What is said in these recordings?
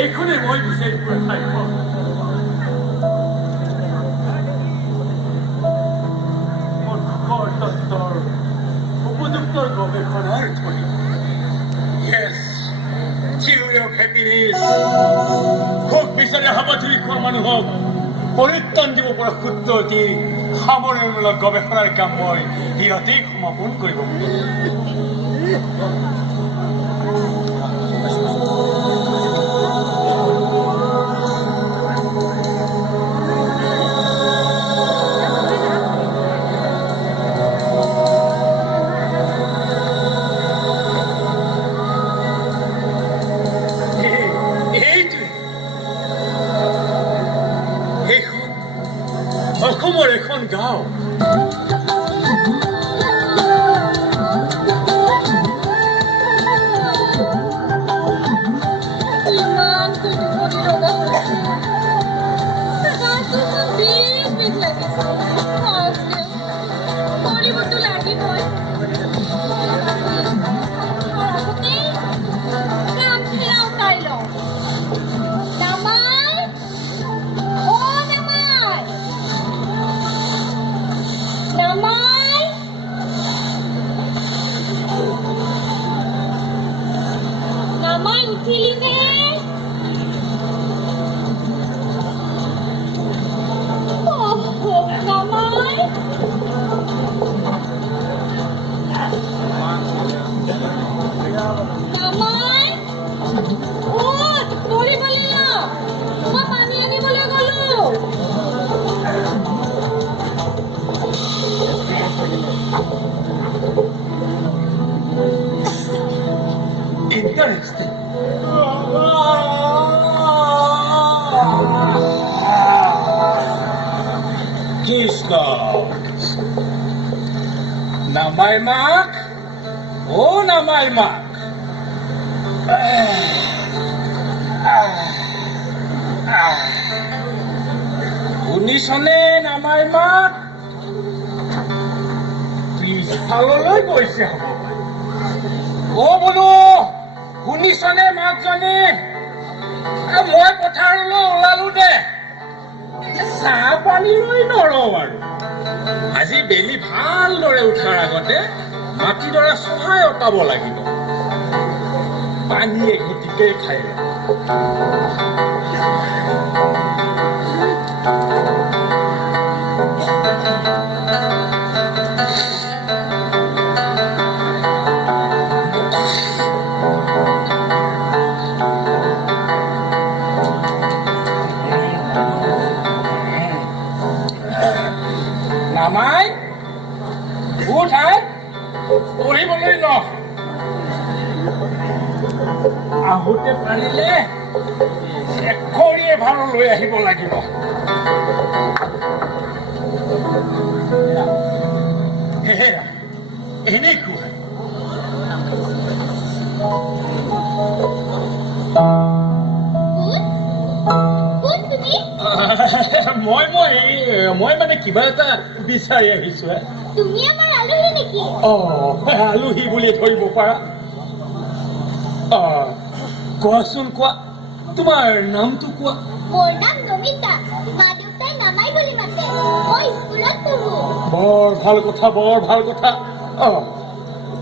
এইখনে মই বিচাৰি ফুৰা ঠাইখন তত্ত্বৰ উপযুক্ত গৱেষণাৰ থলী। থিওৰি অফ হেপিনেছ সুখ বিচাৰি হাবাথুৰি খোৱা মানুহক পৰিত্ৰাণ দিব পৰা সূত্ৰ অতি সামৰণিমূলক গৱেষণাৰ কাম মই ইয়াতেই সমাপন কৰিব অসমৰ এখন গাঁও Interesting. Krishna. Namay Mak? Oh, Namay Mak. Unisone Namay Mak? Please, haloloi goise hobo. Oh, bolo. শুনিছনে মাকজনী মই পথাৰলৈ ওলালো দে চাহ পানী লৈ নৰওঁ আৰু আজি বেলি ভালদৰে উঠাৰ আগতে মাটিডৰা চহাই অতাব লাগিব পানী এঘটিকে খাই নামাই উঠাই পঢ়িবলৈ ন আহোঁতে পাৰিলে এখৰীয়ে ভাল লৈ আহিব লাগিব এনেকুৱা মই মানে কিবা এটা বিচাৰি আহিছো তুমি আমাৰ আলহী নেকি আলহী বুলি ধৰিব পাৰা কোৱাচোন কোৱা তোমাৰ নামটো কোৱা মোৰ নাম নমিতা মা দেউতাই নামাই বুলি মাতে মই স্কুলত পঢ়ো বৰ ভাল কথা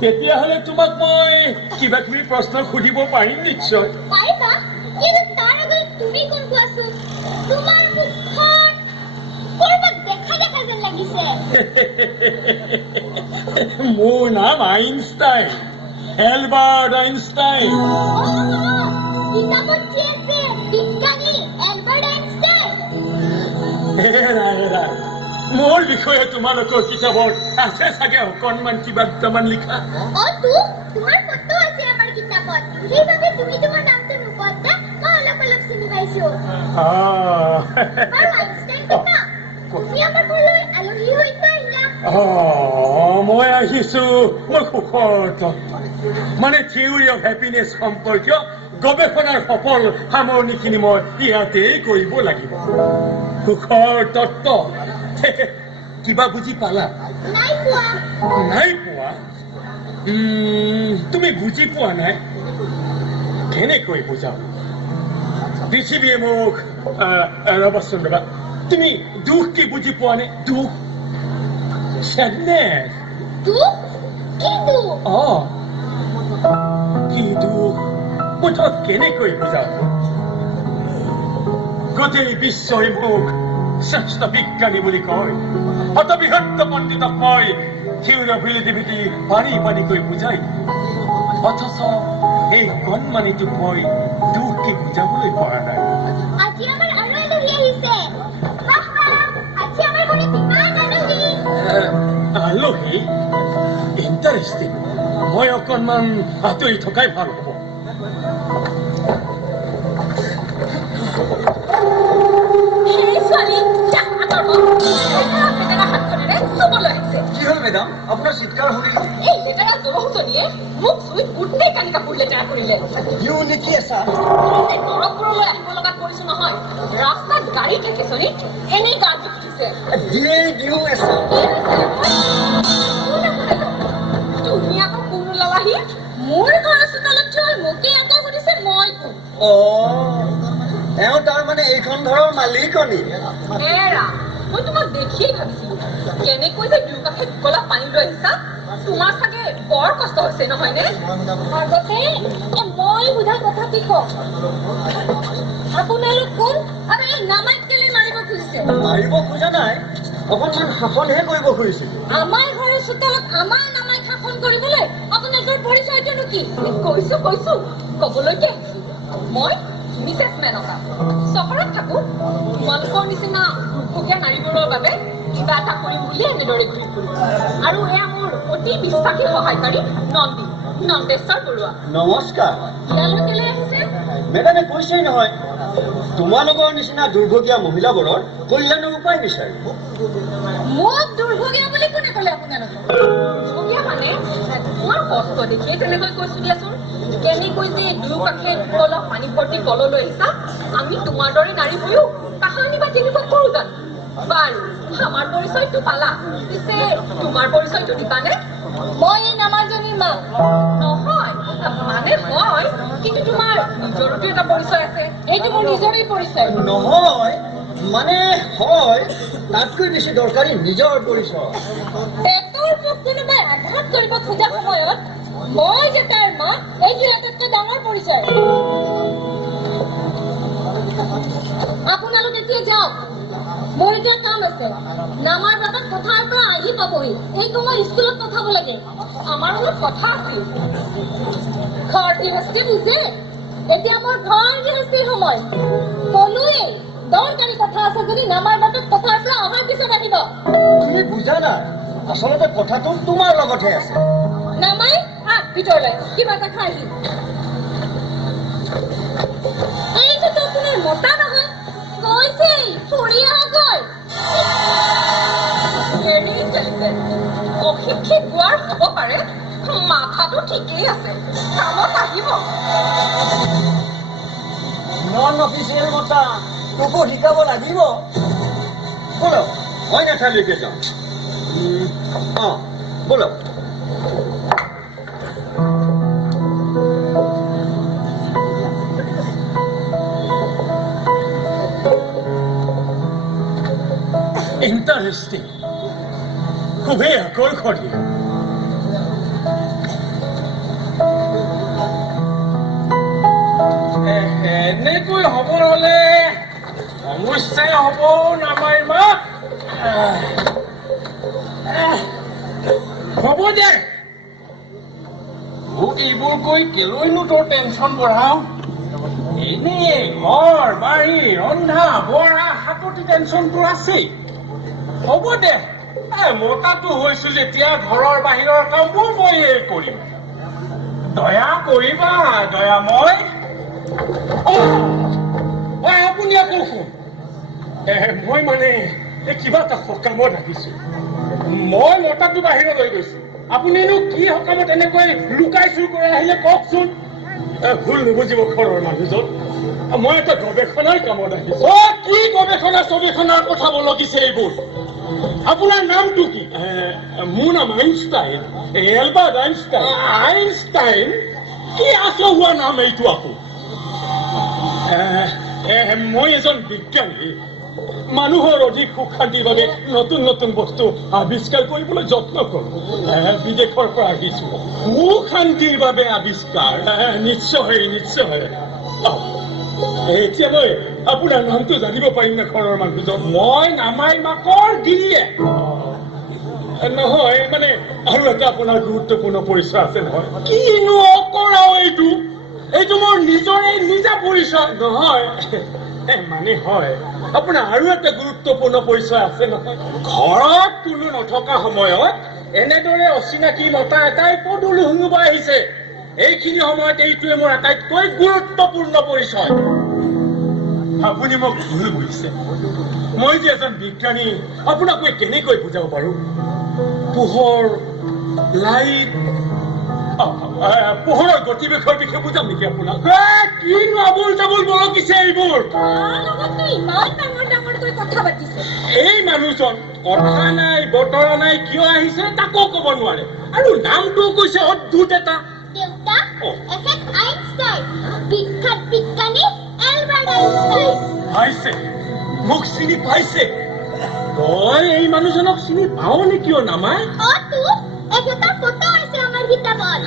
তেতিয়াহ'লে তোমাক মই কিবা কিবি প্ৰশ্ন সুধিব পাৰিম নিশ্চয় পাৰিবা কিন্তু তাৰ আগত তুমি কোন কোৱাচোন তোমাৰ মুখখন কৰবাত দেখা যেন লাগিছে মোৰ নাম আইনষ্টাইন এলবাৰ্ট আইনষ্টাইন কিতাপত কি আছে বিজ্ঞানী এলবাৰ্ট আইনষ্টাইন মোৰ বিষয়ে তোমালোকৰ কিতাপত আছে চাগে অকণমান কিবা দুটামান লিখা তোমাৰ ফটো আছে আমাৰ কিতাপত সেইবাবে তুমি তোমাৰ নামটো নোকোৱাতে মই অলপ চিনি পাইছো তুমি আমাৰ ঘৰলৈ আলহী হৈছা মই আহিছো মোৰ সুখৰ মানে থিওৰি অফ হেপিনেছ সম্পৰ্কীয় গৱেষণাৰ সফল সামৰণিখিনি মই ইয়াতেই কৰিব লাগিব সুখৰ তত্ত্ব কিবা বুজি পালা? নাই পোৱা। নাই পোৱা? তুমি বুজি পোৱা নাই? কেনেকৈ বুজাও? পৃথিৱীয়ে মোক ৰবাচোন ৰবা, তুমি দুখ কি বুজি পোৱা নে? দুখ, sadness। দুখ? কি দুখ? কি দুখ মই তোমাক কেনেকৈ বুজাও? গোটেই বিশ্বই মোক শ্ৰেষ্ঠ বিজ্ঞানী বুলি কয়, হতবিহত্ত পণ্ডিতক কয় থিওৰিটিভিটি পানী পানীকৈ বুজাই, অথচ এই কণমানিটোক মই দুখ কি বুজাবলৈ পৰা নাই। আজি আমাৰ আৰু আলহী আহিছে। আজি আমাৰ ঘৰত কিমান আলহী। আলহী? ইণ্টাৰেষ্টিং। মই অকণমান আঁতৰি থকাই ভাল হ'ব। কি হল মেডাম, আপোনাৰ চিৎকাৰ শুনিলো। এই লেতেৰা জলসূচনীয়ে মোক চুই গোটেই কানি কাপোৰ লেতেৰা কৰিলে। ইউ নেকি আছা? দৰৱবোৰলৈ আহিব লগা কৰিছো নহয়, ৰাস্তাত গাড়ী থাকে চৰি এনেই গা ধুই উঠিছে। দিউ আছা? তুমি আকৌ কোন ওলাবাহি? মোৰ ঘৰৰ চোতালত থৈ মোকে আকৌ সুধিছে মই কোন। এওঁ তাৰমানে এইখন ঘৰৰ মালিকনী। এৰা, মই তোমাক দেখিয়েই ভাবিছিলো কেনেকৈ যে দুয়োকাষে দুকলা পানী লৈ আহিছা। তোমাৰ চাগে বৰ কষ্ট হৈছে নহয়নে? আগতে মই সোধা কথা কি কওঁ, আপোনালোক কোন আৰু এই নামাইত কেলে মাৰিব খুজিছে? মাৰিব খোজা নাই, অকণমান শাসনহে কৰিব খুজিছিলো। আমাৰ ঘৰৰ চোতালত আমাৰ নামাই শাসন কৰিবলৈ আপোনালোকৰ পৰিচয়টোনো কি? কৈছো কবলৈকে মই মিছেছ মেনকা চহৰত থাকো। তোমালোকৰ নিচিনা দুৰ্ভগীয়া নাৰীবোৰৰ বাবে কিবা এটা কৰিম বুলিয়ে এনেদৰে ঘূৰি ফুৰো। আৰু এয়া মোৰ অতি বিশ্বাসী সহায়কাৰী নন্দেশ্বৰ বৰুৱা। নমস্কাৰ। ইয়ালৈ কেলৈ আহিছে? মেডামে কৈছেই নহয়, তোমালোকৰ নিচিনা দুৰ্ভগীয়া মহিলাবোৰৰ কল্যাণৰ উপায় বিচাৰি। মোক দুৰ্ভগীয়া বুলি কোনে ক'লে আপোনালোকক? দুৰ্ভগীয়া মানে তোমাৰ কষ্ট দেখিয়ে তেনেকৈ কৈছো দিয়াচোন। কেনেকৈ যে দুয়োকাষে দুকলা পানী ভৰ্তি কললৈ আহিছা, আমি তোমাৰ দৰে নাৰী হৈও কাহানি বা কেনেকুৱা কৰো জানো? বাৰু, আমাৰ পৰিচয়টো পালা, পিছে তোমাৰ পৰিচয়টো দিবানে? মই এই নামাজনীৰ মা। নহয় মানে হয়, কিন্তু তোমাৰ নিজৰতো এটা পৰিচয় আছে। এইটো মোৰ নিজৰেই পৰিচয়। নহয় মানে হয়, তাতকৈ বেছি দৰকাৰী নিজৰ পৰিচয়। পেটৰ মোক কোনোবাই আঘাত কৰিব খোজা সময়ত মই যে তাৰ মা, এইটো আটাইতকৈ ডাঙৰ পৰিচয়। আপোনালোক এতিয়া যাওক, মোৰ এতিয়া কাম আছে। নামাৰ বাটত পথাৰৰ পৰা আহি পাবহি, এইটো মই স্কুলত পঠাব লাগে। আমাৰ অলপ কথা আছিল। ঘৰ গৃহস্থী বুজে, এতিয়া মোৰ ঘৰ গৃহস্থীৰ সময়। কলোৱেই দৰকাৰী কথা আছে যদি নামাৰ বাটত পথাৰৰ পৰা অহাৰ পিছত আহিব। তুমি বুজা নাই, আচলতে কথাটো তোমাৰ লগতহে আছে। নামাই ভিতৰলৈ কিবা এটা খাই আহিম। এইটোতো আপোনাৰ মতা নহয়, কৈছেই ফুৰি আহগৈ। হেৰি ইণ্টেলিজেণ্ট, অশিক্ষিত গোৱাৰ হ'ব পাৰে, মাথাটো ঠিকেই আছে, কামত আহিব। নন অফিচিয়েল মতা, তোকো শিকাব লাগিব। বলক অইন এঠাইলৈকে যাওঁ। বলক। ইণ্টাৰেষ্টিং, খুবেই আকৰ্ষণীয়। এনেকৈ হ'ব হলে সমস্যাই হ'ব নামাই মা। হ'ব দে, মোক এইবোৰ কৈ কেলৈনো তোৰ টেনচন বঢ়াও? এনেই ঘৰ বাৰী ৰন্ধা বঢ়া হাততে টেনচনটো আছেই। হ'ব দে, মতাটো হৈছো যেতিয়া ঘৰৰ বাহিৰৰ কামবোৰ ময়েই কৰিম। দয়া কৰিবা দয়াময়। আপুনি আকৌ শুন, মই মানে কিবা এটা সকামত আহিছো। মই মতাটো বাহিৰলৈ গৈছো, আপুনিনো কি সকামত এনেকৈ লুকাই চুৰ কৰি আহিলে কওকচোন। ভুল নুবুজিব ঘৰৰ মানুহজন মই এটা গৱেষণাৰ কামত আহিছো কি গৱেষণা ছবিখনৰ পঠাব লাগিছে এইবোৰ আপোনাৰ নামটো কি মোৰ নাম আইনষ্টাইন এলবাৰ্ট আইনষ্টাইন আইনষ্টাইন কি আচহুৱা নাম এইটো আকৌ মই এজন বিজ্ঞানী মানুহৰ অধিক সুখ শান্তিৰ বাবে নতুন নতুন বস্তু আৱিষ্কাৰ কৰিবলৈ যত্ন কৰোঁ বিদেশৰ পৰা আহিছো সুখ শান্তিৰ বাবে আৱিষ্কাৰ নিশ্চয় নিশ্চয় এতিয়া মই আপোনাৰ নামটো জানিব পাৰিম নে ঘৰৰ মানুহজন মই নামাই মাকৰ গিৰিয়ে নহয় মানে আৰু এটা আপোনাৰ গুৰুত্বপূৰ্ণ পৰিচয় আছে নহয় কিনো অকৰাও এইটো এইটো মোৰ নিজৰে নিজা পৰিচয় নহয় মানে হয় আপোনাৰ আৰু এটা গুৰুত্বপূৰ্ণ পৰিচয় আছে নহয় ঘৰত কোনো নথকা সময়ত এনেদৰে অচিনাকি মতা এটাই পদূলি শুঙিব আহিছে এইখিনি সময়ত এইটোৱে মোৰ আটাইতকৈ গুৰুত্বপূৰ্ণ পৰিচয় আপুনি মোক ভুল বুজিছে মই যে এজন বিজ্ঞানী আপোনাক মই কেনেকৈ বুজাব পাৰো পোহৰ লাইট পোহৰৰ গতিবেগৰ বিষয়ে বুজাম নেকি আপোনাক কিনো আবুল তাবুল বৰকিছে এইবোৰ লগততো ইমান ডাঙৰ ডাঙৰকৈ কথা পাতিছে এই মানুহজন কথা নাই বতৰা নাই কিয় আহিছে তাকো ক'ব নোৱাৰে আৰু নামটো কৈছে অদ্ভুত এটা দেউতা এখেত আইনষ্টাইন বিখ্যাত বিজ্ঞানী এলবাৰ্ট আইনষ্টাইন পাইছে মোক চিনি পাইছে তই এই মানুহজনক চিনি পাও নে কিয় নামাই তো এখেতৰ ফটো আছে আমাৰ কিতাপত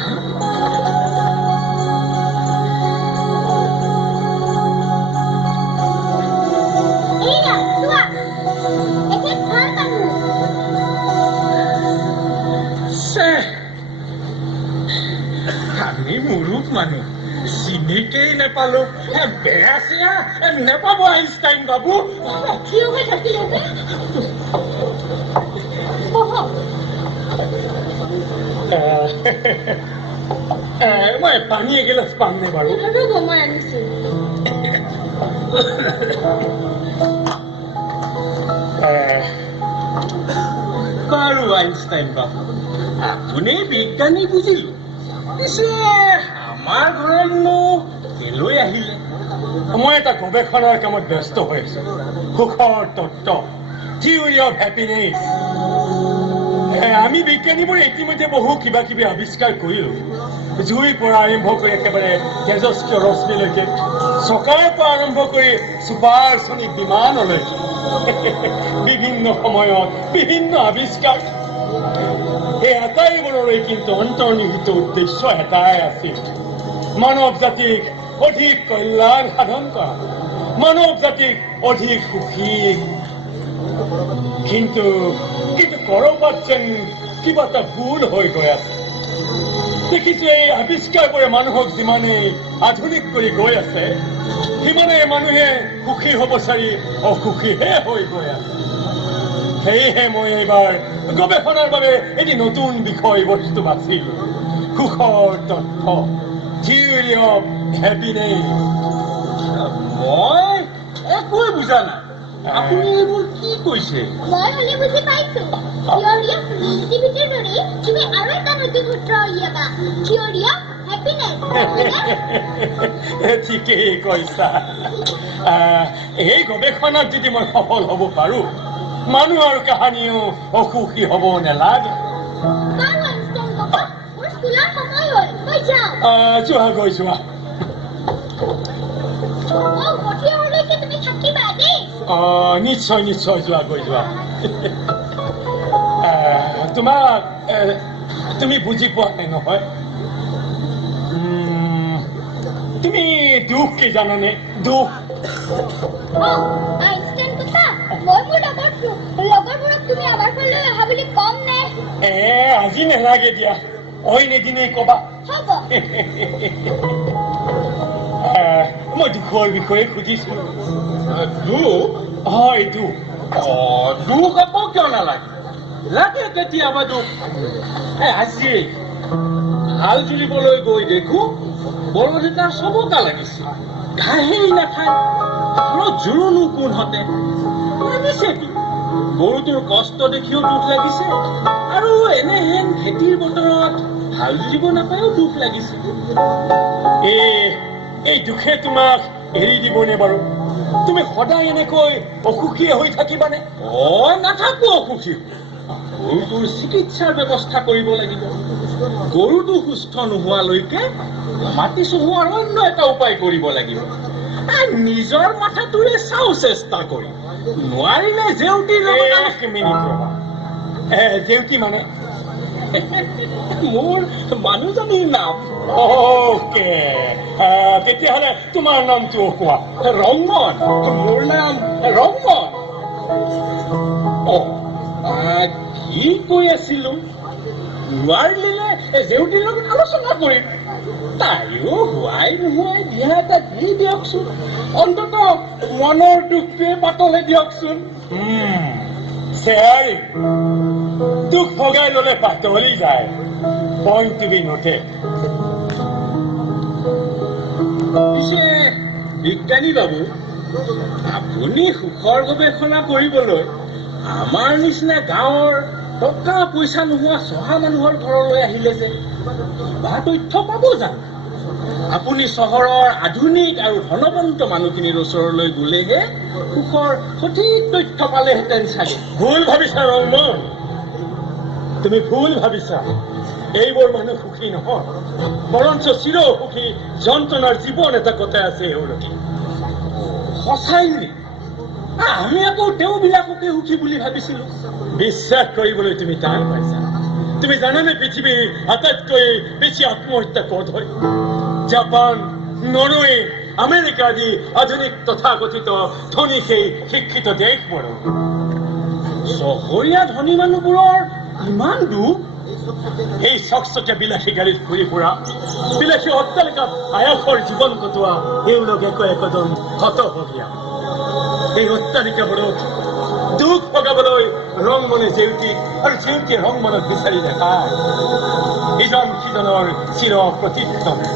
এইয়া চোৱা এখেত ভাল মানুহ আমি মুৰুখ মানুহ চিনিকেই নেপালো বেয়া চেয়া নেপাব আইনষ্টাইন বাবু থিয় হৈ থাকিলে যে বহক মই পানী এগিলাচ পাম নে বাৰু ৰ'ব মই আনিছো বাৰু আইনষ্টাইন বাবু আপুনি বিজ্ঞানী বুজিলো পিছে আমাৰ ঘৰতনো কেলৈ আহিলে মই এটা গৱেষণাৰ কামত ব্যস্ত হৈ আছো সুখৰ তত্ত্ব থিয়ৰী অফ হেপিনেছ আমি বিজ্ঞানীবোৰে ইতিমধ্যে বহু কিবা কিবি আৱিষ্কাৰ কৰিলো জুইৰ পৰা আৰম্ভ কৰি একেবাৰে তেজস্ক্ৰিয় ৰশ্মিলৈকে চকাৰ পৰা আৰম্ভ কৰি ছুপাৰছনিক বিমানলৈকে বিভিন্ন সময়ত বিভিন্ন আৱিষ্কাৰ এই আটাইবোৰলৈ কিন্তু অন্তৰ্নিহিত উদ্দেশ্য এটাই আছিল মানৱ জাতিক অধিক কল্যাণ সাধন কৰা মানৱ জাতিক অধিক সুখী কিন্তু কৰবাত যেন কিবা এটা ভুল হৈ গৈ আছে দেখিছো এই আৱিষ্কাৰবোৰে মানুহক যিমানেই আধুনিক কৰি গৈ আছে সিমানে মানুহে সুখী হ'ব চাৰি অসুখীহে হৈ গৈ আছে সেয়েহে মই এইবাৰ গৱেষণাৰ বাবে এটি নতুন বিষয়বস্তু বাচিলো সুখৰ তথ্য থিয়ৰী অফ হেপিনেছ মই একোৱে বুজা নাই আপুনি এইবোৰ কি কৈছে মই হলে বুজি পাইছো থিয়ৰী অফ ৰিলেটিভিটিৰ দৰে তুমি আৰু এটা নতুন সূত্ৰ উলিয়াবা থিয়ৰী অফ হেপিনেছ ঠিকেই কৈছা এই গৱেষণাত যদি মই সফল হ'ব পাৰো মানুহ আৰু কাহানিও অসুখী হ'ব নালাগে বাৰু আইনষ্টাইন ককা মোৰ স্কুলৰ সময় হ'ল মই যাওঁ যোৱা গৈ যোৱা সঠিকলৈকে তুমি থাকিবা দেই নিশ্চয় নিশ্চয় যোৱা গৈ যোৱা তোমাক তুমি বুজি পোৱা নাই নহয় তুমি দুখ কি জানানে দুখ আইনষ্টাইন ককা মই মোৰ লগৰবোৰক তুমি আমাৰ ফালে অহা বুলি কম নে আজি নালাগে দিয়া অইন এদিনেই কবা হ'ব মই দুখৰ বিষয়ে সুধিছো দুখ হয় দুখ দুখ আকৌ কিয় নালাগে লাগে কেতিয়াবা দুখ আজিয়েই হাল জুলিবলৈ গৈ দেখো বলদ এটা চবকা লাগিছে ঘাঁহেই নাখায় ঘৰত জোৰোনো কোনহতে লাগিছেতো গৰুটোৰ কষ্ট দেখিও দুখ লাগিছে আৰু এনেহেন খেতিৰ বতৰত ভাল দিব নাপায়ো দুখ লাগিছিল। এই দুখে তোমাক এৰি দিবনে বাৰু? তুমি সদায় এনেকৈ অসুখী হৈ থাকিবানে? নাথাকো অসুখী। গৰুটোৰ চিকিৎসাৰ ব্যৱস্থা কৰিব লাগিব। গৰুটো সুস্থ নোহোৱালৈকে মাটি চহোৱাৰ অন্য এটা উপায় কৰিব লাগিব। নিজৰ মাথাটোৰে চাওঁ চেষ্টা কৰি, নোৱাৰিলে জেউতিৰ লগত এক মিনিট ৰবা। জেউতি মানে? মোৰ মানুহজনীৰ নাম। অ'কে, তেতিয়াহ'লে তোমাৰ নামটো কোৱা। ৰংমন। মোৰ নাম ৰংমন। কি কৈ আছিলো? নোৱাৰিলে জেউতিৰ লগত আলোচনা কৰিম। তাইও হোৱাই নোহোৱাই দিহা এটা দি দিয়কচোন। অন্তত মনৰ দুখটোৱে পাতলে দিয়কচোন। চেয়াৰি দুখ ভগাই ললে পাতলি যায়। পইণ্ট বি নুঠে। পিছে বিজ্ঞানী বাবু, আপুনি সুখৰ গৱেষণা কৰিবলৈ আমাৰ নিচিনা গাঁৱৰ টকা পইচা নোহোৱা চহা মানুহৰ ঘৰলৈ আহিলে যে কিবা তথ্য পাব জানো? আপুনি চহৰৰ আধুনিক আৰু ধনৱন্ত মানুহখিনিৰ ওচৰলৈ গলেহে সুখৰ সঠিক তথ্য পালেহেঁতেন চাগে। ভুল ভাবিছা ৰংমন, তুমি ভুল ভাবিছা। এইবোৰ মানুহ সুখী নহয়, বৰঞ্চ চিৰ সুখী যন্ত্ৰণাৰ জীৱন এটা কটাই আছে এওঁলোকে। সঁচাই নে? আমি আকৌ তেওঁবিলাককে সুখী বুলি ভাবিছিলো। বিশ্বাস কৰিবলৈ তুমি টান পাইছা। তুমি জানানে পৃথিৱীৰ আটাইতকৈ বেছি আত্মহত্যা ক'ত হয়? জাপান, নৰৱে, আমেৰিকা আদি আধুনিক তথাকথিত ধনী সেই শিক্ষিত দেশবোৰত। চহৰীয়া ধনী মানুহবোৰৰ ইমান দুখ? এই চকচকীয়া বিলাসী গাড়ীত ঘূৰি ফুৰা, বিলাসী অট্টালিকাত আয়াসৰ জীৱন কটোৱা এওঁলোক একোজন হতভগীয়া। এই অট্টালিকাবোৰত দুখ ভগাবলৈ ৰংমনে জেউতি আৰু জেউতিয়ে ৰংমনক বিচাৰি দেখায়। ইজন সিজনৰ চিৰ প্ৰতিদ্বন্দ্বী।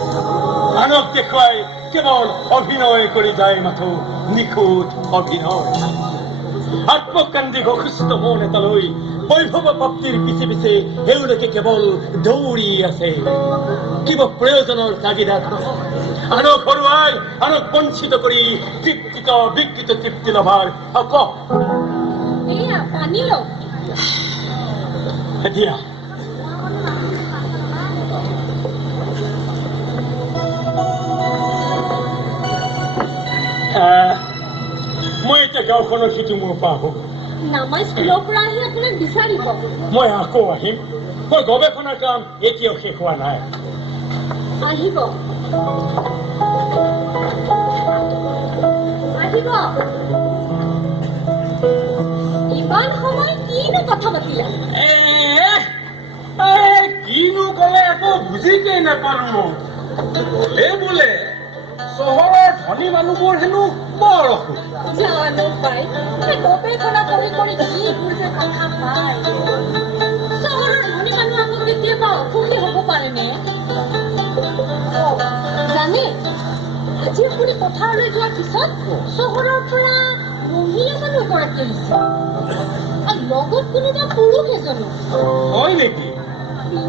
আনক দেখুৱাই কেৱল অভিনয় কৰি যায় মাথো নিখুঁত অভিনয়। আত্মকেন্দ্ৰিক অসুস্থ মন এটালৈ বৈভৱ প্ৰাপ্তিৰ পিছে পিছে এওঁলোকে কেৱল দৌৰি আছে। কিবা প্ৰয়োজনৰ তাগিদাত নহয়, আনক হৰুৱাই আনক বঞ্চিত কৰি বিকৃত তৃপ্তি লভাৰ হকক। এয়া পানী লওক। এতিয়া মই এতিয়া গাঁওখনৰ সিটো মোৰ পৰা হ'ব। নামাই স্কুলৰ পৰা আহি আপোনাক বিচাৰিব। মই আকৌ আহিম। মোৰ গৱেষণাৰ কাম এতিয়াও শেষ হোৱা নাই। আহিব আহিব। ইমান সময় কিনো কথা পাতিলে? কিনো কলে আকৌ বুজিকেই নাপালো। কলে বোলে চহৰৰ ধনী মানুহবোৰ হেনো বৰ অসুখ। জানো পাই, গৱেষণা কৰি কৰি কিবোৰ যে কথা পায়। চহৰৰ ধনী মানুহ আকৌ কেতিয়াবা অসুখী হ'ব পাৰেনে? জানে, আজি আপুনি পথাৰলৈ যোৱাৰ পিছত চহৰৰ পৰা মহিলা মানুহ এগৰাকী আহিছে আৰু লগত কোনোবা পুৰুষ এজনো। হয় নেকি?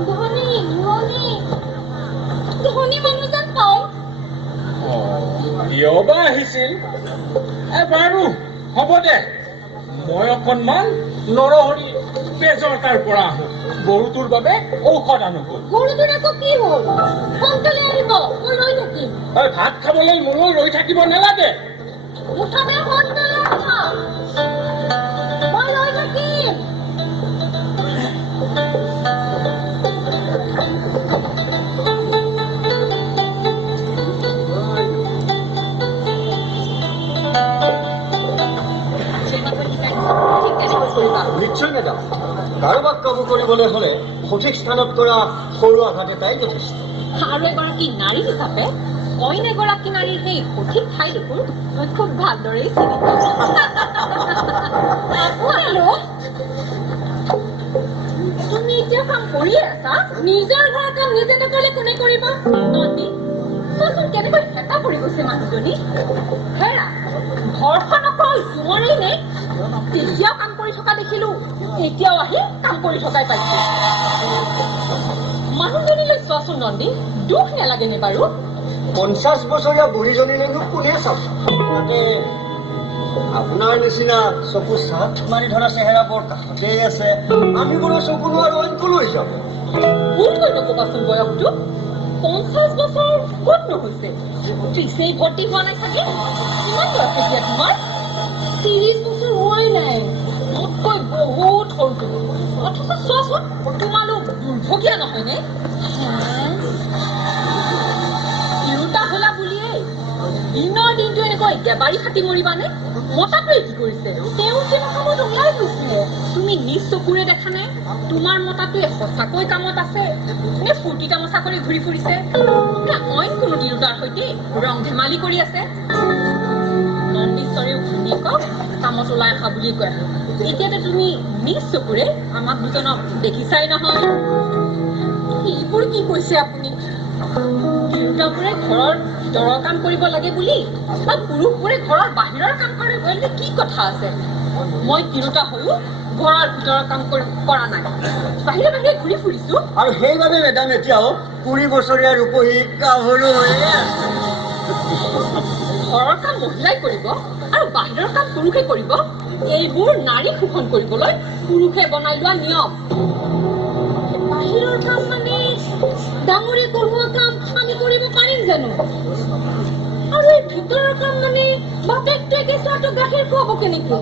ধনী ধনী ধনী মানুহজন পাওঁ। কিয় বা আহিছিল? বাৰু হ'ব দে, মই অকণমান নৰহৰি তেজৰ তাৰ পৰা আহোঁ। গৰুটোৰ বাবে ঔষধ আনোগৈ। গৰুটোৰ আকৌ কি হ'ল? সোনকালে আহিব, মই ৰৈ থাকিম। ভাত খাবলৈ মোলৈ ৰৈ থাকিব নালাগে। মুঠতে সোনকালে আহিব, মই ৰৈ থাকিম। নিশ্চয় মেডাম, কাৰোবাক কাবু কৰিবলৈ হলে সঠিক স্থানত কৰা সৰু আঘাত এটাই যথেষ্ট। আৰু এগৰাকী নাৰী হিচাপে অইন এগৰাকী নাৰীৰ সেই সঠিক ঠাইডোখৰ মই খুব ভালদৰেই চিনি পাওঁ। আপোনালোক তুমি এতিয়া কাম কৰি আছা? নিজৰ ঘৰৰ কাম নিজে নকৰিলে কোনে কৰিব? নন্দী, চোৱাচোন কেনেকৈ হেঁচা পৰি গৈছে মানুহজনী। হেৰা, ঘৰখন অকল জোঁৱৰেই নে? তেতিয়াও কাম কৰি থকা দেখিলো, এতিয়াও আহি কাম কৰি থকাই পাইছো। মানুহজনী নন্দী দুখ নালাগেনে বাৰু 50 বছৰীয়া বুঢ়ীজনীলেনো কোনে চাব তাতে আপোনাৰ নিচিনা চকু চাট মাৰি ধৰা চেহেৰা বৰ কাষতেই আছে আমি বোলো চকু আৰু অইনটো লৈ যাব ভুলকৈ নকবাচোন বয়সটো 50 বছৰ ক'ত নহৈছে 30 ভৰ্তি হোৱা নাই চাগে কিমান বয়স এতিয়া তোমাৰ 30 বছৰ হোৱাই নাই মোতকৈ বহুত সৰু তুমি অথচ চোৱাচোন তোমালোক দুৰ্ভগীয়া নহয়নে তিৰোতা হলা বুলিয়েই দিনৰ দিনটো এনেকৈ গেবাৰী খাটি মৰিবানে মতাটোৱে কি কৰিছে তেওঁ কিবা কামত ওলাই গৈছে তুমি নিজ চকুৰে দেখা নে তোমাৰ মতাটোৱে সঁচাকৈ কামত আছে নে ফূৰ্তি তামচা কৰি ঘূৰি ফুৰিছে নে অইন কোনো তিৰোতাৰ সৈতে ৰং ধেমালি কৰি আছে নন্দীশ্বৰীৰ ঘৈণীয়েকক কামত ওলাই অহা বুলি কয় এতিয়াতে তুমি নিজ চকুৰে আমাক দুজনক দেখিছাই নহয় এইবোৰ কি কৈছে আপুনি তিৰোতাবোৰে ঘৰৰ ভিতৰৰ কাম কৰিব লাগে বুলি বা পুৰুষবোৰে ঘৰৰ বাহিৰৰ কাম কৰে বুলি কি কথা আছে মই তিৰোতা হৈও ঘৰৰ ভিতৰৰ কাম কৰা নাই বাহিৰে বাহিৰে ঘূৰি ফুৰিছো আৰু সেইবাবে মেডাম এতিয়াও 20 বছৰীয়া ৰূপহী গাভৰু হৈয়ে আছে ঘৰৰ কাম মহিলাই কৰিব আৰু বাহিৰৰ কাম পুৰুষে কৰিব এইবোৰ নাৰী শোষণ কৰিবলৈ পুৰুষে বনাই লোৱা নিয়ম বাহিৰৰ কাম মানে ডাঙৰে কৰোৱা কাম আমি কৰিব পাৰিম জানো আৰু এই ভিতৰৰ কাম মানে বাপেকটোৱে কেঁচুৱাটোক গাখীৰ খুৱাব কেনেকৈ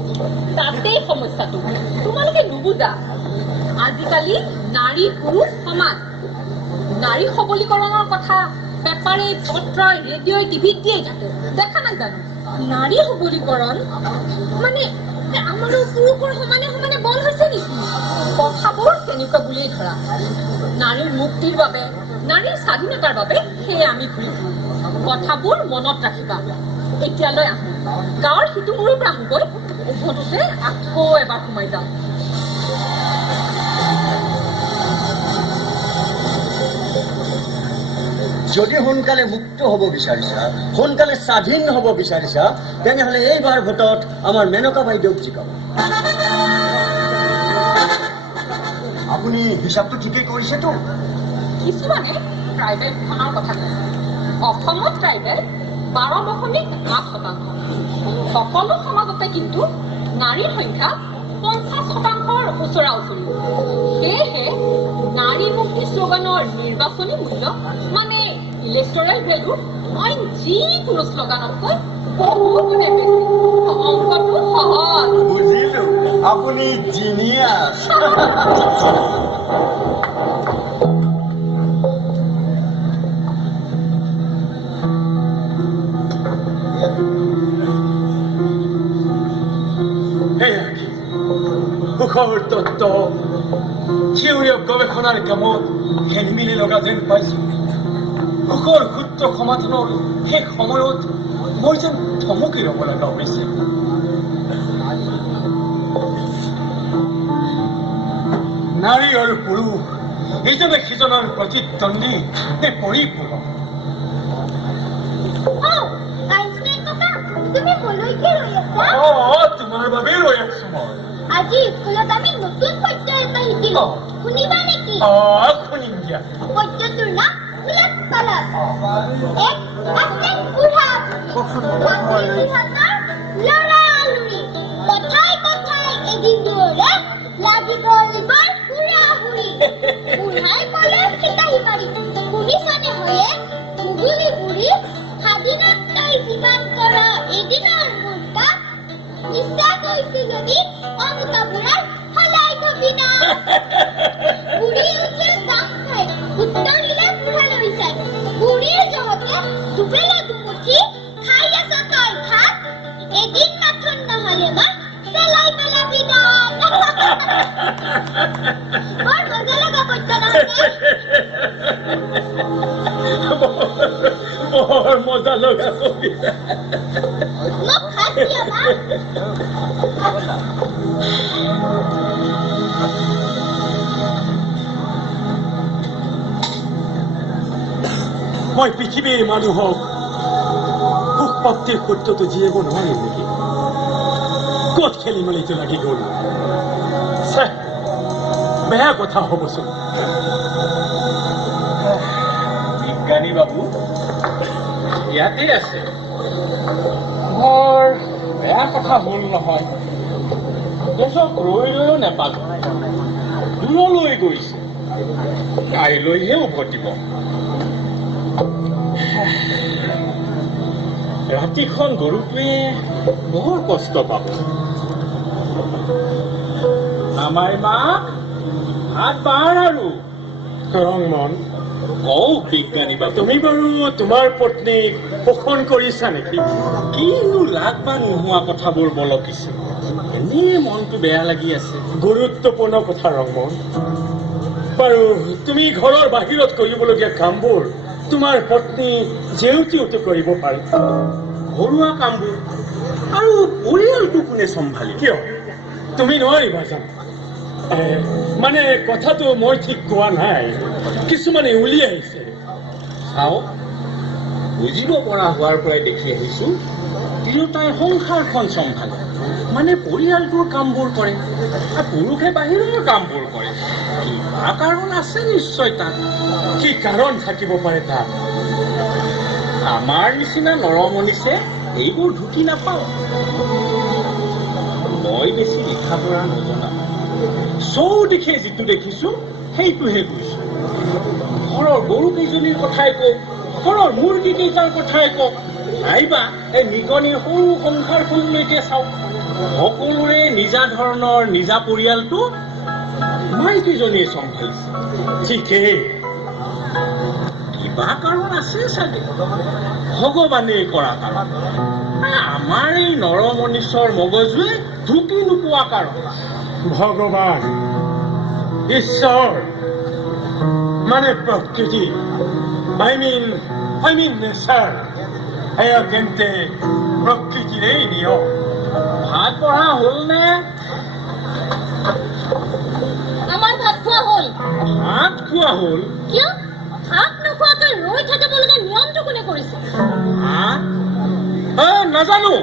তাতেই সমস্যাটো তোমালোকে নুবুজা আজিকালি নাৰী পুৰুষ সমান নাৰী সবলীকৰণৰ কথা পেপাৰে পত্ৰই ৰেডিঅ'ই টিভিত দিয়েই থাকে দেখা নাই জানো নাৰী সবলীকৰণ মানে আমাৰো পুৰুষৰ সমানে সমানে বল হৈছে নেকি কথাবোৰ তেনেকুৱা বুলিয়েই ধৰা নাৰীৰ মুক্তিৰ বাবে নাৰীৰ স্বাধীনতাৰ বাবে সেয়ে আমি ঘূৰি ফুৰো কথাবোৰ মনত ৰাখিবা এতিয়ালৈ আহো গাঁৱৰ সিটো মূৰৰ পৰা আহোগৈ উভতোতে আকৌ এবাৰ সোমাই যাম যদি সোনকালে মুক্ত হ'ব বিচাৰিছা সোনকালে স্বাধীন হ'ব বিচাৰিছা তেনেহ'লে এইবাৰ ভোটত আমাৰ মেনকা বাইদেউক জিকাব আপুনি হিচাপটো ঠিকেই কৰিছেতো কিছুমানে ট্ৰাইবেলখনৰ কথা কয় অসমত ট্ৰাইবেল 12.8%। সকলো সমাজতে কিন্তু নাৰীৰ সংখ্যা 50%ৰ ওচৰা ওচৰি সেয়েহে নাৰী মুক্তি শ্লোগানৰ নিৰ্বাচনী মূল্য মানে ইলেক্টৰেল ভেলু অইন যিকোনো শ্লোগানতকৈ বহু গুণে বেছি অংকটো সহজ বুজিলো আপুনি জিনিয়াছ সুখৰ তত্ত্ব থিয়ৰী অফ গৱেষণাৰ কামত খেলিমেলি লগা যেন পাইছো সুখৰ সূত্ৰ সমাধানৰ শেষ সময়ত মই যেন থমকি ৰ'ব লগা হৈছে নাৰী আৰু পুৰুষ ইজনে সিজনৰ প্ৰতিদ্বন্দ্বী নে পৰিপূৰক তুমি কলৈকে ৰৈ আছা তোমাৰ বাবেই ৰৈ আছো মই আজি স্কুলত আমি নতুন পদ্য এটা শিকিলো শুনিবা নেকি শুনিম দিয়া পদ্যটোৰ নাম উলট পালট এক আছে বুঢ়া লৰালৰি কথাই কথাই এদিন দূৰলে লাগিব লিবৰ বুঢ়া বুঢ়ী বুঢ়াই ক'লে ফিতাহি মাৰি শুনিছানে হয়ে মুগুলি বুঢ়ী স্বাধীনতাই যিমান কৰা এদিনৰ মোৰ কাম নিশ্চা কৈছো যদি অমুকা বুঢ়াৰ সলাই কবি না বুঢ়ী উঠিল দাম খাই উত্তৰিলে বুঢ়ালৈ চাই বুঢ়ীৰ জহতে দুবেলা দুমুঠি খাই আছ তই ভাত এদিন মাথোন নহলে মই চেলাই পেলাবি না বৰ মজা লগা পদ্য নহয় বৰ মজা লগা কবিতা মোক খাই দিয়া না মই পৃথিৱীৰ মানুহক সুখ প্ৰাপ্তিৰ সত্যটো জীয়াব নোৱাৰিম নেকি ক'ত খেলি মেলিটো লাগি গ'ল বেয়া কথা হ'বচোন বিজ্ঞানী বাবু ইয়াতে আছে বৰ বেয়া কথা হ'ল নহয় তেজক ৰৈও নেপালো দূৰলৈ গৈছে কাইলৈহে উভতিব ৰাতিখন গৰুটোৱে বৰ কষ্ট পাব আমাৰ মাক হাত বাৰ আৰু ৰংমন, কওঁ বিজ্ঞানী বাবু তুমি বাৰু তোমাৰ পত্নীক শোষণ কৰিছা নেকি? কিনো লাগ বা নোহোৱা কথাবোৰ বলকিছে এনেই মনটো বেয়া লাগি আছে গুৰুত্বপূৰ্ণ কথা ৰংমন। বাৰু তুমি ঘৰৰ বাহিৰত কৰিবলগীয়া কামবোৰ তোমাৰ পত্নী জেউতিওতো কৰিব পাৰে। ঘৰুৱা কামবোৰ আৰু পৰিয়ালটো কোনে চম্ভালিব কিয় তুমি নোৱাৰিবা জানো? মানে কথাটো মই ঠিক কোৱা নাই, কিছুমানে উলিয়াইছে। চাওক বুজিব পৰা হোৱাৰ পৰাই দেখি আহিছো তিৰোতাই সংসাৰখন চম্ভালে মানে পৰিয়ালটোৰ কামবোৰ কৰে আৰু পুৰুষে বাহিৰৰ কামবোৰ কৰে কিবা কাৰণ আছে নিশ্চয় তাত কি কাৰণ থাকিব পাৰে তাত? আমাৰ নিচিনা নৰমনিছে এইবোৰ ঢুকি নাপাওঁ মই বেছি লিখা পঢ়া নজনা চৌদিশে যিটো দেখিছো সেইটোহে কৈছো ঘৰৰ গৰু কেইজনীৰ কথাই কওক ঘৰৰ মুৰ্গী কেইটাৰ কথাই কওক নাইবা এই নিগনিৰ সৰু সংসাৰখনলৈকে চাওক সকলোৰে নিজা ধৰণৰ নিজা পৰিয়ালটো মাইকীজনীয়ে চম্ভালিছে ঠিকেই, কিবা কাৰণ আছে চাগে ভগৱানে কৰা কাৰণ আমাৰ এই নৰমনিচৰ মগজুৱে ঢুকি নোপোৱা কাৰণ ভগৱান ঈশ্বৰ মানে প্ৰকৃতি I mean নেচাৰ এয়া তেন্তে প্ৰকৃতিৰেই নিয়ম। ভাত পঢ়া হ'ল নে আমাৰ ভাত খোৱা হ'ল। ভাত খোৱা হ'ল কিয় ভাত নোখোৱাকৈ ৰৈ থাকিবলগীয়া নিয়মটো কোনে কৰিছে? ভাত নাজানো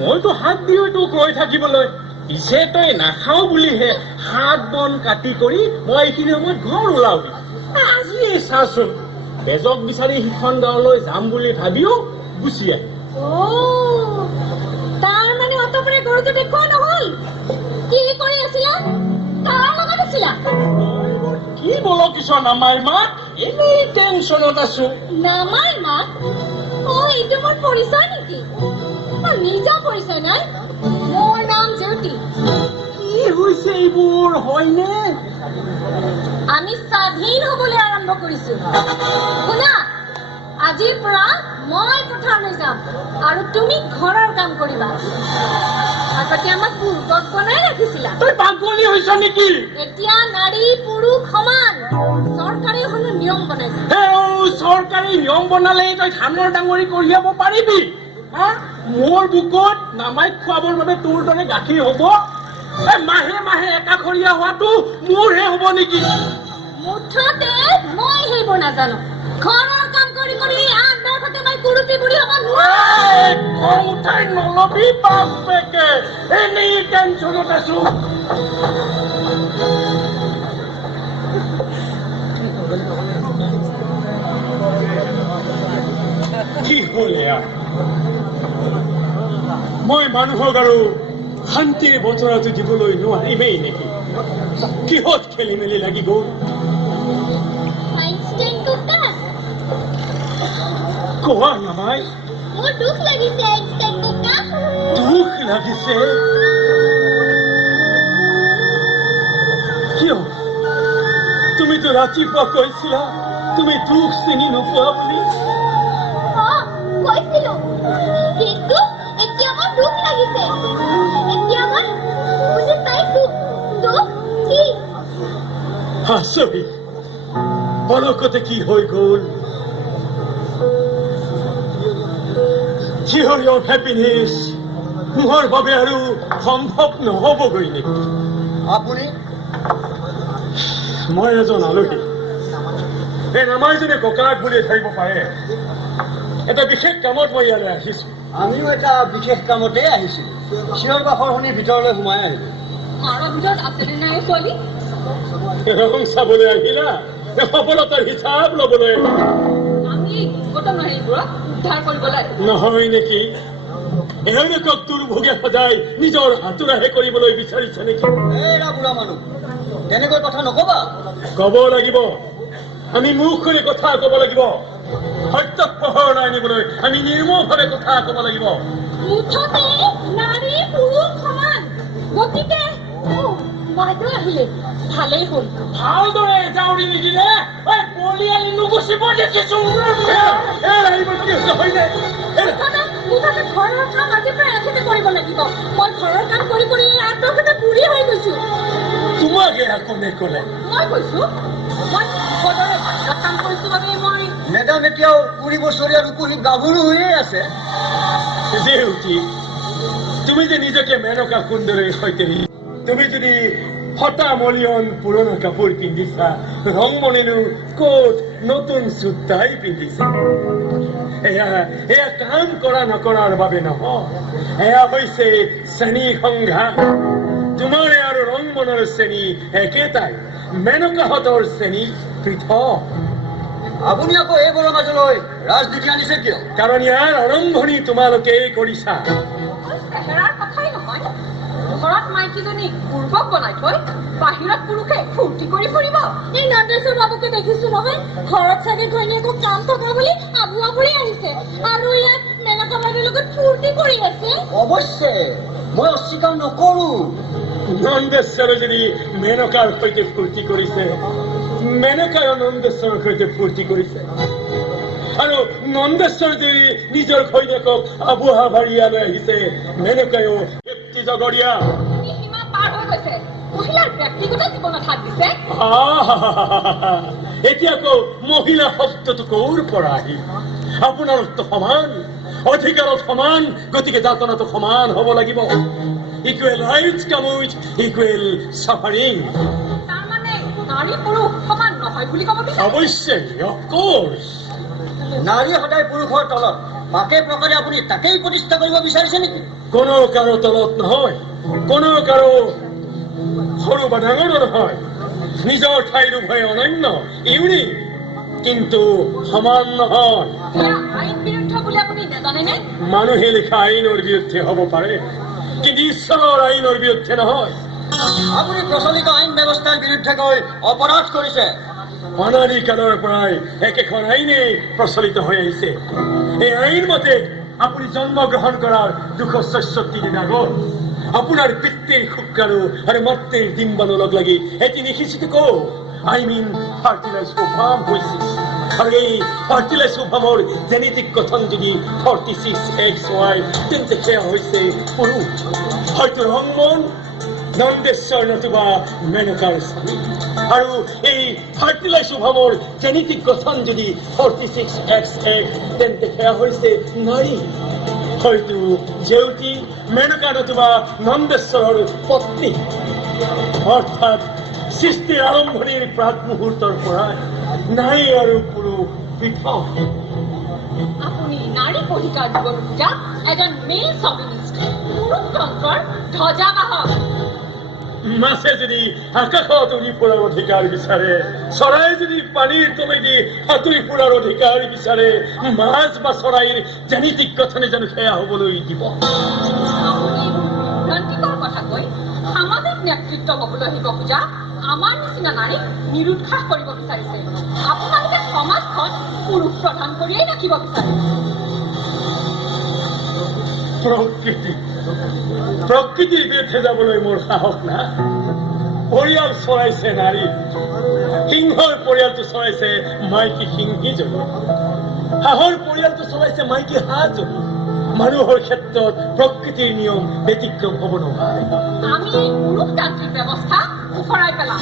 মইতো হাত দিওঁ তোক ৰৈ থাকিবলৈ পিছে তই নাখাও বুলিহে হাত বন কাটি কৰি মই এইখিনি সময়ত ঘৰ ওলাবি আজি চাচোন বেজক বিচাৰি সিখন গাঁৱলৈ যাম বুলি ভাবিও গুচি আহি তাৰ মানে অতপৰে গৰুটো দেখুওৱা নহল। কি কৰি আছিলা? কাৰ লগত আছিলা? কি বলকিছ নামাই মা এনেই টেনচনত আছো নামাই মাক? এইটো মোৰ পৰিচয় নেকি? মোৰ নিজা পৰিচয় নাই। মোৰ নাম জ্যোতি। কি হৈছে এইবোৰ হয়নে আমি স্বাধীন হবলৈ আৰম্ভ কৰিছো। শুনা, আজিৰ পৰা মই পথাৰলৈ যাম আৰু তুমি ঘৰৰ কাম কৰিবা। আগতে আমাক পূৰ্বক বনাই ৰাখিছিলা। তই পাগলী হৈছ নেকি এতিয়া নাৰী পুৰুষ সমান চৰকাৰে হলো নিয়ম বনাইছে। চৰকাৰী নিয়ম বনালে তই ধানৰ ডাঙৰি কঢ়িয়াব পাৰিবি মোৰ বুকত নামাই খুৱাবৰ বাবে তোৰ দৰে গাখীৰ হব মাহে মাহে একাষৰীয়া হোৱাটো মোৰহে হব নেকি মুঠতে মই সেইবোৰ নাজানো। ঘৰৰ কাম কৰি কৰি আগবাৰ সতে মই কুৰুতি বুঢ়ী হ'ব নোৱাৰো। খং উঠাই নলবি বাপেকে এনেই টেনচনত আছো কি হ'ল এয়া? মই মানুহক আৰু শান্তিৰ বতৰাটো দিবলৈ নোৱাৰিমেই নেকি? কিহত খেলি মেলি লাগি গ'ল? আইনষ্টাইন ককা, কোৱা নামাই। মোৰ দুখ লাগিছে আইনষ্টাইন ককা। দুখ লাগিছে? কিয়? তুমিতো ৰাতিপুৱা কৈছিলা তুমি দুখ চিনি নোপোৱা বুলি। কৈছিলো, কিন্তু এতিয়া মোৰ দুখ লাগিছে। এতিয়া মই বুজি পাইছো দুখ কি। আচৰিত, পলকতে কি হৈ গ'ল? জীয়ৰীৰ হেপিনেছ মোৰ বাবে আৰু সম্ভৱ নহ'বগৈ নেকি? আপুনি মই এজন আলহী। এই নামাইজনে ককাক বুলি ধৰিব পাৰে। এটা বিশেষ কামত মই ইয়ালৈ আহিছো। আমিও এটা বিশেষ কামতে আহিছো। চিঞৰ বাখৰ শুনি ভিতৰলৈ সোমাই আহিলো। ঘৰৰ ভিতৰত আছেনে নাই ছোৱালী? ৰং চাবলৈ আহিলা? সফলতাৰ হিচাপ ল'বলৈ আমি গৌতম নাৰীবোৰক উদ্ধাৰ কৰিবলৈ নহয় নেকি? এওঁলোকক দুৰ্ভোগে সদায় নিজৰ হাতোৰাহে কৰিবলৈ বিচাৰিছে নেকি? এৰা বুঢ়া মানুহ, তেনেকৈ কথা নকবা। ক'ব লাগিব, আমি মুখেৰে কথা ক'ব লাগিব। সত্যক পোহৰলৈ আনিবলৈ আমি নিৰ্মলভাৱে কথা ক'ব লাগিব। মুঠতে নাৰী পুৰুষ সমান, গতিকে বাইদেউ আহিলে ভালেই হ'ল। ভালদৰে জাউৰি নিদিলে পৰিয়াল নুগুচিব দেখিছো। মুঠতে ঘৰৰ কাম আজিৰ পৰা ৰাতিতে কৰিব লাগিব। মই ঘৰৰ কাম কৰি কৰি আগ্ৰহতে বুঢ়ী হৈ গৈছো। তোমাক এয়া কোনে ক'লে? মই কৈছো মই সদৰে বাহিৰত কাম কৰিছো বাবে মই মেডাম এতিয়াও 20 বছৰীয়া ৰূপহী গাভৰু হৈয়ে আছে। জেউতি, তুমি যে নিজকে মেনকা সুন্দৰীৰ সৈতে তুমি যদি হতা মলিয়ন পুৰণা কাপোৰ পিন্ধিছা, ৰংমনেনো ক'ত নতুন চুটাই পিন্ধিছা। এয়া কাম কৰা নকৰাৰ বাবে নহয়, এয়া হৈছে শ্ৰেণী সংঘাত। তোমাৰে আৰু ৰংমনৰ শ্ৰেণী একেটাই, মেনকাহঁতৰ শ্ৰেণী পৃথক। আপুনি আকৌ এইবোৰৰ মাজলৈ ৰাজনীতি আনিছে কিয়? কাৰণ ইয়াৰ আৰম্ভণি তোমালোকেই কৰিছা। অকল চেহেৰাৰ কথাই নহয়, ঘৰত মাইকীজনী পুৰুষক বনাই থৈ বাহিৰত পুৰুষে ফূৰ্তি কৰি ফুৰিব। এই নন্দেশ্বৰ বাবুকে দেখিছো নহয়, ঘৰত চাগে ঘৈণীয়েকক কাম থকা বুলি আবু আবুৰি আহিছে আৰু ইয়াত মেনকা বাইদেউৰ লগত ফূৰ্তি কৰি আছে। অৱশ্যে মই অস্বীকাৰ নকৰো। নন্দেশ্বৰে যদি মেনকাৰ সৈতে ফূৰ্তি কৰিছে, মেনকায়ো নন্দেশ্বৰৰ সৈতে ফূৰ্তি কৰিছে। আৰু নন্দেশ্বৰ যদি নিজৰ ঘৈণীয়েকক আবুহা ভাৰিয়ালৈ আহিছে, মেনকায়ো ব্যক্তি জগৰীয়া। সীমা পাৰ হৈ গৈছে, মহিলাৰ ব্যক্তিগত জীৱনত হাত দিছে। এতিয়া আকৌ মহিলা শব্দটো ক'ৰ পৰা আহিল? আপোনাৰতো সমান, অধিকাৰত সমান, গতিকে যাতনাটো সমান হ'ব লাগিব। Equal rights come with equal suffering. তাৰমানে নাৰী পুৰুষ সমান নহয় বুলি ক'ব বিচাৰে? অৱশ্যে, অফক'ৰ্ছ। নাৰী সদায় পুৰুষৰ তলত, বাকে প্ৰকাৰে আপুনি তাকেই প্ৰতিষ্ঠা কৰিব বিচাৰিছে নেকি? কোনো কাৰো তলত নহয়, কোনো কাৰো সৰু বা ডাঙৰো নহয়। নিজৰ ঠাইৰ উভয় অনন্য, ইউনিক, কিন্তু সমান নহয়। এয়া আইন বিৰুদ্ধ বুলি আপুনি নাজানেনে? মানুহে লিখা আইনৰ বিৰুদ্ধে হ'ব পাৰে, কিন্তু ঈশ্বৰৰ আইনৰ বিৰুদ্ধে নহয়। আপুনি প্ৰচলিত আইন ব্যৱস্থাৰ বিৰুদ্ধে গৈ অপৰাধ কৰিছে। অনাদি কালৰ পৰাই একেখন আইনেই প্ৰচলিত হৈ আহিছে। এই আইন মতে আপুনি জন্মগ্ৰহণ কৰাৰ 264 দিন আগত আপোনাৰ পিতৃৰ শুক্ৰাণু আৰু মাতৃৰ ডিম্বাণু লগ লাগি এটি নিষিচিত ফাৰ্টিলাইজ ওভাম হৈছিল। আৰু এই ফাৰ্টিলাইজ ওভামৰ জেনেটিক গঠন যদি 46XY, তেন্তে সেয়া হৈছে পুৰুষ। হয়তো ৰংমন, নন্দেশ্বৰ নতুবা মেনকাৰ স্বামী। আৰু এই ফাৰ্টিলাইজ ওভামৰ জেনেটিক গঠন যদি 46XA, তেন্তে সেয়া হৈছে নাৰী। হয়তো জেউতি, মেনকা নতুবা নন্দেশ্বৰৰ পত্নী। অৰ্থাৎ সৃষ্টিৰ আৰম্ভণিৰ প্ৰাক মুহূৰ্তৰ পৰাই নাৰী আৰু পুৰুষ পৃথক। আপুনি নাৰী অধিকাৰ দিব নোখোজা এজন মেল চভিনিষ্ট, পুৰুষতন্ত্ৰৰ ধ্বজাবাহক। মাছে যদি আকাশত উৰি ফুৰাৰ অধিকাৰ বিচাৰে, চৰাই যদি পানীৰ তলেদি সাঁতুৰি ফুৰাৰ অধিকাৰ বিচাৰে, মাছ বা চৰাইৰ জেনেটিক গঠনে জানো সেয়া হ'বলৈ দিব? আপুনি ভ্ৰান্তিকৰ কথা কৈ সামাজিক নেতৃত্ব হ'বলৈ আহিব খোজা আমাৰ নিচিনা নাৰীক নিৰুৎসাহ কৰিব বিচাৰিছে। আপোনালোকে সমাজখন পুৰুষ প্ৰধান কৰিয়েই ৰাখিব বিচাৰে। প্ৰকৃতিৰ বিৰুদ্ধে যাবলৈ মোৰ সাহস নাই। পৰিয়াল চলাইছে নাৰী, সিংহৰ পৰিয়ালটো চলাইছে মাইকী সিংহীজনী, হাঁহৰ পৰিয়ালটো চলাইছে মাইকী হাঁহজনী। মানুহৰ ক্ষেত্ৰত প্ৰকৃতিৰ নিয়ম ব্যতিক্ৰম হ'ব নোৱাৰে। আমি এই পুৰুষতান্ত্ৰিক ব্যৱস্থা উফৰাই পেলাম।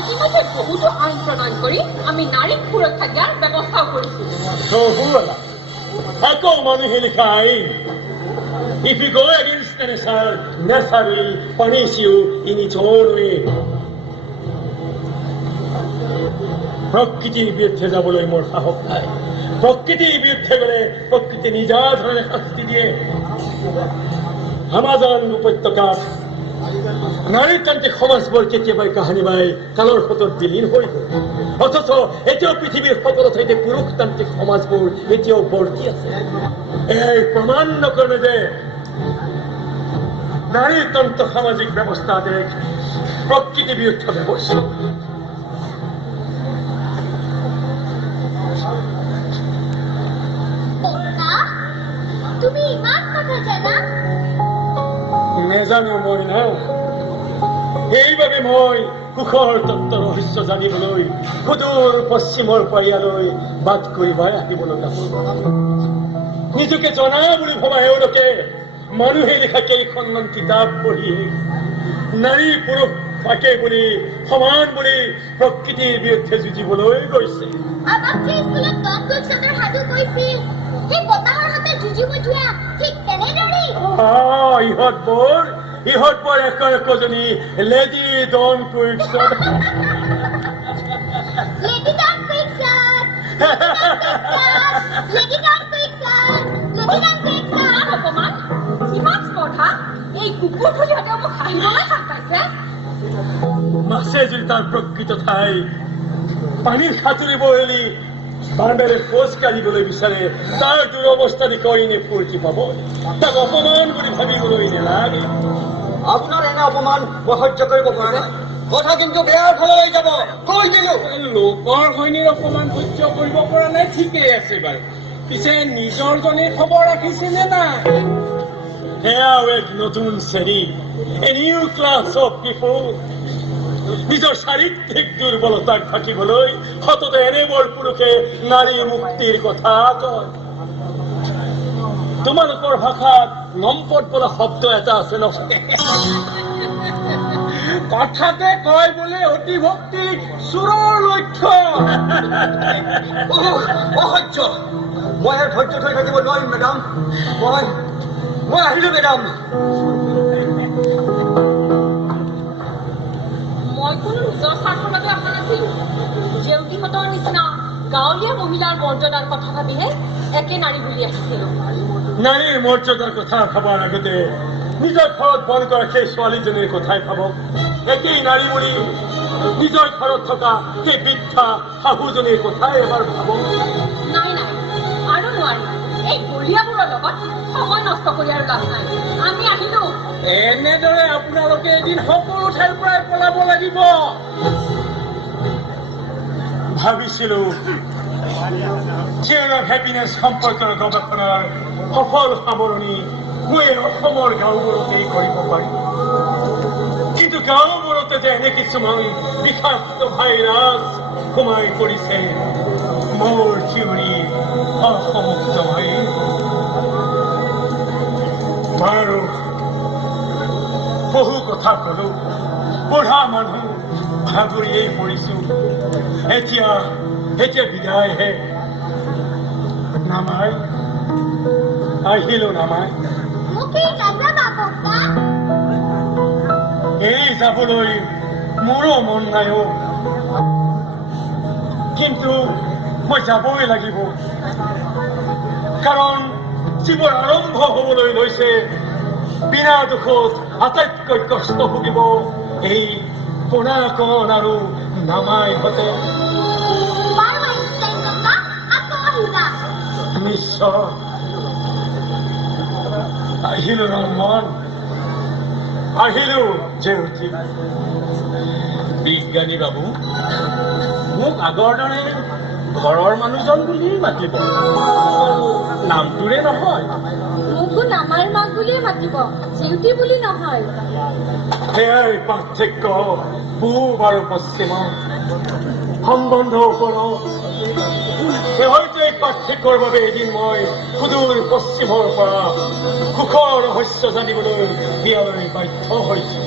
ইতিমধ্যে বহুতো আইন প্ৰণয়ন কৰি আমি নাৰীক সুৰক্ষা দিয়াৰ ব্যৱস্থাও কৰিছো। আকৌ মানুহে লিখা আইন। If you go against the nature will punish you in its own way. প্ৰকৃতিৰ বিৰুদ্ধে যাবলৈ মোৰ সাহস নাই। প্ৰকৃতিৰ বিৰুদ্ধে গ'লে প্ৰকৃতি নিজা ধৰণে শাস্তি দিয়ে। আমাজন উপত্যকাত নাৰীতান্ত্ৰিক সমাজবোৰ কেতিয়াবাই কাহানী বাই কালৰ সোঁতত বিলীন হৈ গ'ল। অথচ এতিয়াও পৃথিৱীৰ সকলো ঠাইতে পুৰুষতান্ত্ৰিক সমাজবোৰ এতিয়াও বৰ্তি আছে। এই প্ৰমাণ নকৰে যে নাৰীতন্ত্ৰ সামাজিক ব্যৱস্থা এক প্ৰকৃতি বিৰুদ্ধ ব্যৱস্থা। তুমি ইমান কথা জানা? নেজানো মই না। সেইবাবে মই সুখৰ তত্ত্ব ৰহস্য জানিবলৈ সুদূৰ পশ্চিমৰ পাৰিয়ালৈ বাট কৰিবাই আহিব লগা হ'ল। নিজকে জনা বুলি ভবা এওঁলোকে মানুহে লিখা কেইখনমান কিতাপ পঢ়ি নাৰী পুৰুষ থাকে বুলি সমান বুলি প্ৰকৃতিৰ বিৰুদ্ধে যুঁজিবলৈ গৈছে। আমাক যে স্কুলত দণ্ডোৎসৱৰ সাধু কৈছিল, সেই বতাহৰ সৈতে যুঁজিব দিয়া ঠিক তেনেদৰেই। ইহঁতবোৰ একজনী লেডি ডন কুইকছন। লেডি ডন কুইকছন, লেডি ডন কুইকছন, লেডি ডন কুইকছন। অকমান ইমান স্পৰ্ধা এই কুকুৰ ফুলিহঁতে মোক হাঁহিবলৈ শাক পাইছে। মাছে যদি তাৰ প্ৰকৃত ঠাই পানীৰ সাঁতুৰিব এৰি বান্দৰে খোজ কাঢ়িবলৈ বিচাৰে, তাৰ দুৰৱস্থা দেখুৱাইনে ফূৰ্তি পাব। তাক অপমান বুলি ভাবিবলৈ নেলাগে। আপোনাৰ এনে অপমান মই সহ্য কৰিব পৰা নাই। কথা কিন্তু বেয়াৰ ফালে যাব, কৈ দিলো। লোকৰ ঘৈণীৰ অপমান সহ্য কৰিব পৰা নাই, ঠিকেই আছে বাৰু। পিছে নিজৰ জনীৰ খবৰ ৰাখিছেনে নাই? সেয়াও এক নতুন শ্ৰেণী, এ নিউ ক্লাছ অফ পিপল। নিজৰ চাৰিত্ৰিক দুৰ্বলতাক ঢাকিবলৈ সততে এনেবোৰ পুৰুষে নাৰী মুক্তিৰ কথা কয়। তোমালোকৰ ভাষাত নম্পদ বোলা শব্দ এটা আছে নহয়? কথাতে কয় বোলে অতি ভক্তি চোৰৰ লক্ষ্য। অসহ্য। মই আৰু ধৈৰ্য ধৰি থাকিব নোৱাৰিম মেডাম। মই আহিলো মেডাম। মই কোনো নিজৰ স্বাৰ্থৰ বাবে অহা নাছিলো। জেউতিহঁতৰ নিচিনা গাঁৱলীয়া মহিলাৰ মৰ্যাদাৰ কথা ভাবিহে একে নাৰী বুলি আহিছিলো। নাৰীৰ মৰ্যাদাৰ কথা ভাবাৰ আগতে নিজৰ ঘৰত বন্ধ কৰা সেই ছোৱালীজনীৰ কথাই ভাবক। একেই নাৰী বুলি নিজৰ ঘৰত থকা সেই বৃদ্ধা শাহুজনীৰ কথাই এবাৰ ভাবক। নাই আৰু নোৱাৰি। এই গলিয়াবোৰৰ লগত সময় নষ্ট কৰি আৰু লাভ নাই। আমি আহিলো। এনেদৰে আপোনালোকে এদিন সকলো ঠাইৰ পৰাই পলাব লাগিব। ভাবিছিলো চিয়ৰ অফ হেপিনেছ সম্পৰ্কৰ গৱেষণাৰ সফল সামৰণি মই অসমৰ গাঁওবোৰতেই কৰিব পাৰি। কিন্তু গাঁওবোৰতে যে এনে কিছুমান বিষাক্ত ভাইৰাছ সোমাই পৰিছে, মোৰ থিয়ৰী অসমুক্ত হৈ বাৰু বহু কথা কলো। বুঢ়া মানুহ ভাগৰিয়েই পৰিছো। এতিয়া বিদায়হে। নামাই আহিলো নামাই। মোক এই নাযাবা ককা। এৰি যাবলৈ মোৰো মন নাই। কিন্তু মই যাবই লাগিব, কাৰণ জীৱন আৰম্ভ হবলৈ লৈছে। বিনা দুখত আটাইতকৈ কষ্ট ভুগিব এই পোনাকণ আৰু নামাইহঁতে। নিশ্চয় আহিলো ৰমন, আহিলো জেউতি। বিজ্ঞানী বাবু, মোক আগৰ দৰে ঘৰৰ মানুহজন বুলি মাতিব, নামটোৰে নহয়। মোকো নামাৰ মাক বুলিয়ে মাতিব, জেউতি বুলি নহয়। সেয়াই পাৰ্থক্য পূব আৰু পশ্চিমৰ সম্বন্ধ ওপৰত। হয়তো এই পাৰ্থক্যৰ বাবে এদিন মই সুদূৰ পশ্চিমৰ পৰা সুখৰ ৰহস্য জানিবলৈ বিয়ালৈ বাধ্য হৈছো।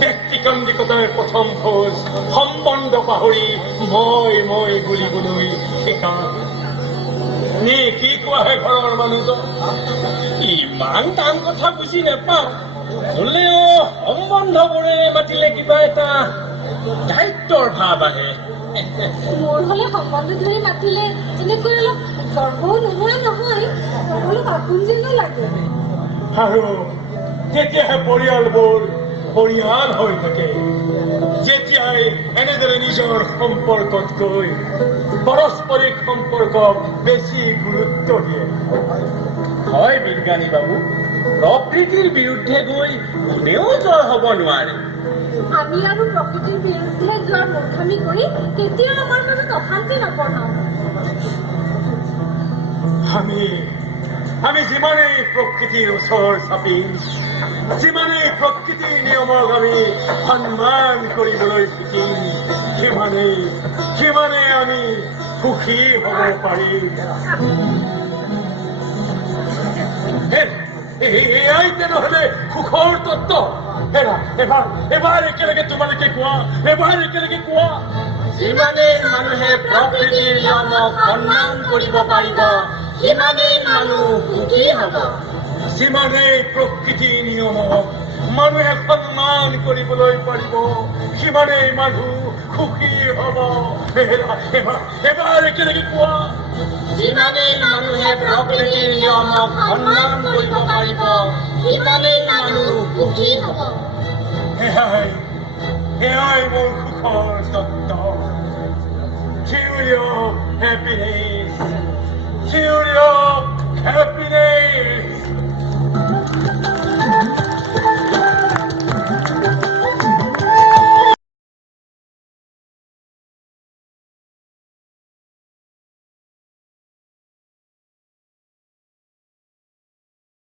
ব্যক্তিকেন্দ্ৰিকতাৰ প্ৰথম খোজ সম্বন্ধ পাহৰি মই বুলিবলৈ শিকা। নি কি কোৱাহে ঘৰৰ মানুহজন? ইমান টান কথা বুজি নাপাওঁ, হলেও সম্বন্ধবোৰে মাতিলে কিবা এটা দায়িত্বৰ ভাৱ আহে। মোৰ হলে সম্বন্ধ ধৰি মাতিলে এনেকৈ অলপ গৰ্বও নোহোৱা নহয়, অলপ আপোন যেনো লাগে। আৰু তেতিয়াহে পৰিয়ালবোৰ পৰিয়াল হৈ থাকে যেতিয়াই এনেদৰে নিজৰ সম্পৰ্কতকৈ পাৰস্পৰিক সম্পৰ্কক বেছি গুৰুত্ব দিয়ে হয় বিজ্ঞানী বাবু, প্ৰকৃতিৰ বিৰুদ্ধে গৈ কোনেও জয় হ'ব নোৱাৰে। আমি আৰু প্ৰকৃতিৰ বিৰুদ্ধে যোৱাৰ মূৰ্খামি কৰি কেতিয়াও আমাৰ মাজত অশান্তি নপঢ়াওঁ। আমি যিমানেই প্ৰকৃতিৰ ওচৰ চাপিম, যিমানেই প্ৰকৃতিৰ নিয়মক আমি সন্মান কৰিবলৈ শিকিম, সিমানেই আমি সুখী হ'ব পাৰিম। এয়াই তেনেহলে সুখৰ তত্ত্ব। এবাৰ একেলগে তোমালোকে কোৱা, যিমানেই মানুহে প্ৰকৃতিৰ নিয়মক সন্মান কৰিব পাৰিব, সিমানেই মানুহ সুখী হ'ব। যিমানেই প্ৰকৃতিৰ নিয়মক মানুহে সন্মান কৰিবলৈ পাৰিব, সিমানেই মানুহ সুখী হ'ব। এবাৰ একেলগে কোৱা, যিমানেই মানুহে প্ৰকৃতিৰ নিয়মক সন্মান কৰিব পাৰিব, সিমানেই মানুহ সুখী হ'ব। এয়াই মোৰ সুখৰ তত্ত্ব। Cheerio, happiness.